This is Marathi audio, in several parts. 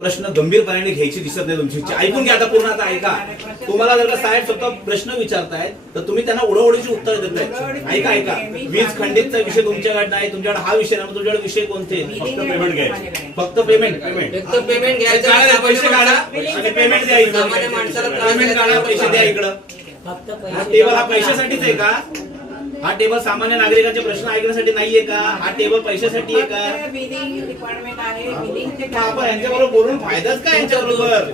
प्रश्न गंभीरपणे घ्यायची दिसत नाही तुमची इच्छा. ऐकून घ्या आता पूर्ण. आता ऐका, तुम्हाला जर का साहेब स्वतः प्रश्न विचारतायत तर तुम्ही त्यांना उडवडीची उत्तर देताय. ऐका ऐका, वीज खंडितचा विषय तुमच्याकडे नाही, तुमच्याकडे हा विषय नाही, तुमच्याकडे विषय कोणते? फक्त पेमेंट घ्यायचं. फक्त पेमेंट पेमेंट घ्यायचं, पैसे काढा आणि पेमेंट द्या. सामान्य माणसाला पेमेंट काढा, पैसे द्या इकडं. हा टेबल हा पैशासाठीच आहे का? हा टेबल सामान्य नागरिकांचे प्रश्न ऐकण्यासाठी नाहीये का? हा टेबल पैशासाठी आहे का? बिलिंग डिपार्टमेंट आहे, बिलिंगचे मग आपण यांच्याबरोबर बोलून फायदाच काय यांच्याबरोबर?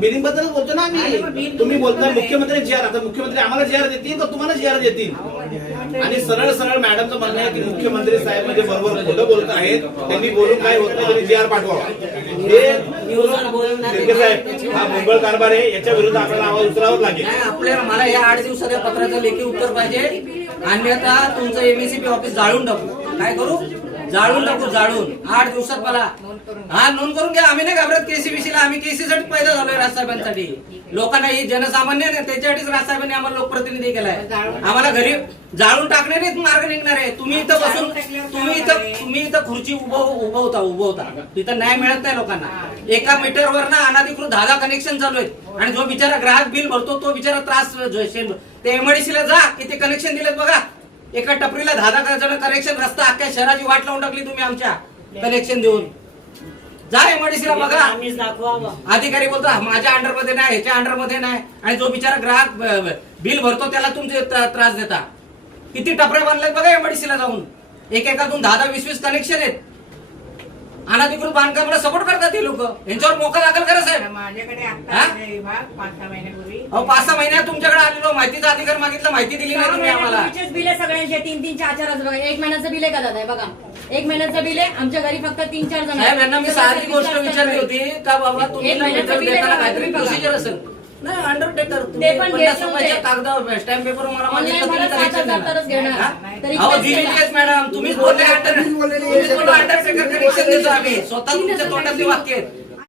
बिलिंग बद्दल बोलतो ना आम्ही. तुम्ही बोलता मुख्यमंत्री जी आर. आता मुख्यमंत्री आम्हाला जी आर देतील का तुम्हाला जी आर देतील? आणि सरळ सरळ मॅडमचं म्हणणं आहे की मुख्यमंत्री साहेब म्हणजे बरोबर खोटं बोलत आहेत, त्यांनी बोलून काय होत नाही, त्यांनी जी आर पाठवा. हे साहेब हा भोंगळ कारभार आहे, याच्या विरुद्ध आपल्याला आवाज उचलावाच लागेल. आपल्याला मला या 8 दिवसाच्या पत्राचं लेखी उत्तर पाहिजे, अन्यथा तुमचं एमएससीबी ऑफिस जाळून टाकू. काय करू? जाळून टाकू, जाळून. 8 दिवसात मला हा नोंद करून घ्या. आम्ही नाही घाबरत केसीबीसीला. आम्ही केसीसाठी पैदा झालोय राजसाहेबांसाठी. लोकांना ही जनसामान्य नाही, त्याच्यासाठीच राजसाहेबांनी आम्हाला लोकप्रतिनिधी केलाय. आम्हाला घरी जाळून टाकणारे मार्ग निघणार आहे. तुम्ही इथं बसून तुम्ही इथं खुर्ची उभवता तिथं न्याय मिळत नाही लोकांना. एका मीटरवर ना अनाधिकृत 10 कनेक्शन चालू आहेत आणि जो बिचारा ग्राहक बिल भरतो तो बिचारा त्रास. ते एमआयडीसीला जा, किती कनेक्शन दिलेत बघा. एका टपरीला 10 जण कनेक्शन. रस्ता अख्ख्या शहराची वाट लावून टाकली तुम्ही आमच्या कनेक्शन देऊन. जा एमआयडीसीला बघा. अधिकारी बोलतो माझ्या अंडर मध्ये नाही, ह्याच्या अंडर मध्ये नाही, आणि जो बिचारा ग्राहक बिल भरतो त्याला तुमचे त्रास देता. किती टपऱ्या बांधल्यात बघा एमआयडीसीला जाऊन. एकेकातून 10-20 कनेक्शन आहेत. अनाधिकृत बांधकामाला सपोर्ट करतात ते लोक. यांच्यावर मोका दाखल करा साहेब. माझ्याकडे आता विभाग 5-6 महिन्यापूर्वी 5-6 महिन्यात तुमच्याकडे आलेलो. माहितीचा अधिकार मागितला, माहिती दिली नाही तुम्ही आम्हाला. बिल आहे सगळ्यांचे 3-3, 4-4 बघा. 1 महिन्याचं बिल आहे का दादा? बघा 1 महिन्याचं बिल आहे. आमच्या घरी फक्त 3-4 जण. साहेब यांना मी साधी गोष्ट विचारली होती का बाबा तुम्ही देताना काहीतरी प्रोसिजर असेल. नाही अंडरटेकर तुम्ही 50 रुपयाच्या कागदावर स्टॅम्प पेपर मला मागितलं तुम्ही कनेक्शन देणार. मॅडम तुम्हीच बोलले अंडरटेकर कनेक्शन देतो आम्ही. स्वतः तुमच्या तोंडातली वाक्य आहेत.